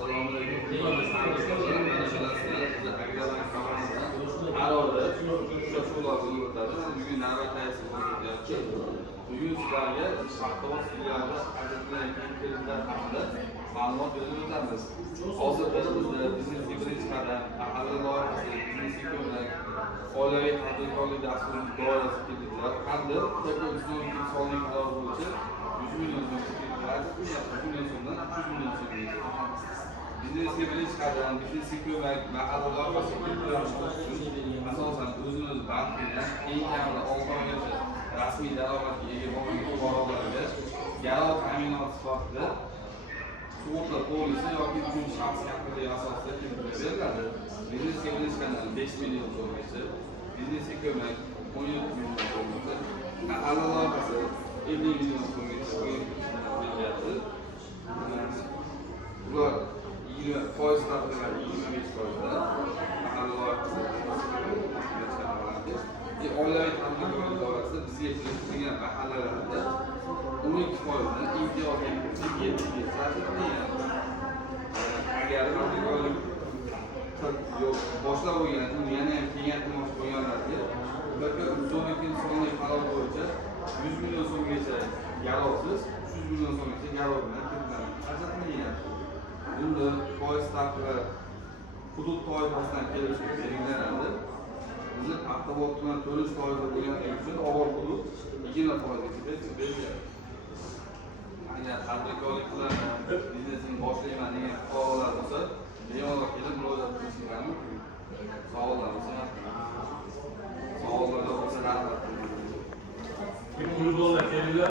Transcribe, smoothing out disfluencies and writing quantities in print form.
Assalomu alaykum. Mana shular sizlar agrar komandasi har oyda uchrashuvlar bo'lib o'tadi. Bugun navbatdagi bo'lyapti. Bugun sizlarga Paxtavod filialida ajratilgan kreditlar haqida ma'lumot berib o'tamiz. Hozirda bizda biznesga birinchi qadam, aholi loyihasi, biznesga ko'mak, oilaviy tadbirkorlik dasturining doirasi kreditlar hamda O'zbekiston sonli qaror bo'yicha 100 million so'm kreditlar, 100 million so'mdan 300 million so'mgacha. Biznesga birinchi qadam, biznesga ko'mak, mahalla loyihasi kreditlarini olish uchun asosan o'zimiz bankdan eng kamida 6 oygacha rasmiy daromadga ega bo'lgan fuqarolarga garov ta'minoti sifatida sug'urta polisi yoki uchinchi shaxs kapitali asosida kreditlar beriladi. Biznesga birinchi qadam 5 million so'mgacha, biznesga ko'mak 17 million so'mgacha, mahalla loyihasi 50 million so'mgacha berilyapti. Ular 20% stavkalar 25%da mahalla loyihasi oilaviy tadbirkorlik doirasida bizga yetishtirilgan mahallalarda 12%dan imtiyozli agar tadbirkorlik boshlab bo'lgan yana ham kengaytirmoqchi bo'lganlarga ularga O'zbekiston sonli qaror bo'yicha 100 million so'mgacha garovsiz, 300 million so'mgacha garov bilan kreditlar ajratilgan. Bunda foiz stavkalar hudud toifasidan kelishib belgilanadi. Bizni Paxtavod tuman to'lish toifa bo'lganligi uchun avval hudud 20% belgilanadi.